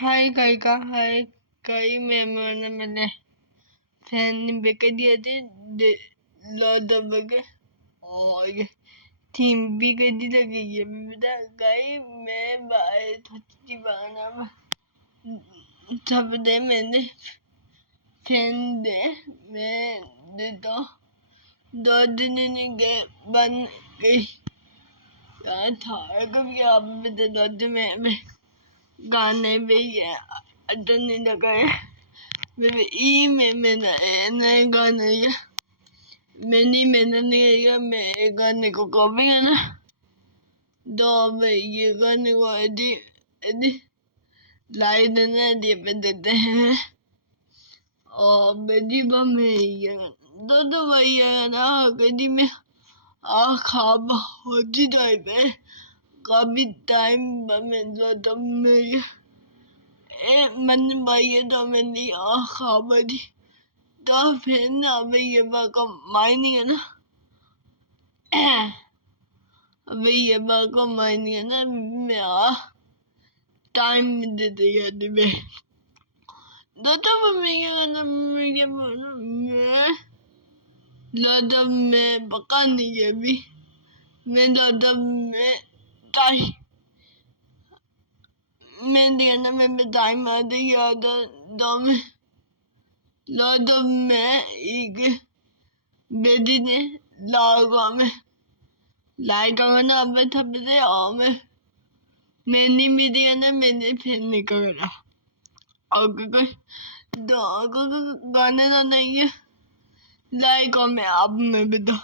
हाय कई का हाय कई मेहमान मैंने फैन बेके दिए थे लॉर्ड ऑफ के और थीम भी कर दी लगी है बेटा गई मैं बाहर थोड़ी बना सब दे मैंने फैन दे मैं देता 2 दिन के बन गई यार था कभी आप बता मैं गाने भी है अटन नहीं लगा है मेरे ई में मैंने नए गाने है मैंने नहीं है मैं गाने को कॉपी है ना दो ये गाने को एडी लाइट ना दिए पे देते हैं और बेटी बम है ये दो भाई है ना कभी में खाब होती टाइप है काफी टाइम में जो में मन भाई तो मैंने खाबरी तो फिर ना भैया बाका मायने है ना भैया बाका मायने है ना मैं टाइम दे दिया दिबे तो मैं ना मैं लड़ा में बका नहीं है भी मैं लड़ा में टाइम मैं देखना मैं टाइम आ दे याद दो में लड़ा में एक बेटी ने लागा में लाइक ना अब थप दे और मैंने मेरी है ना मैंने फिर नहीं करा और कोई दो गाने ना नहीं है लाइक और मैं अब मैं बता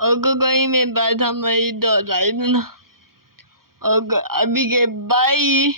और कोई मैं बैठा मैं दो लाइक ना और अभी के बाई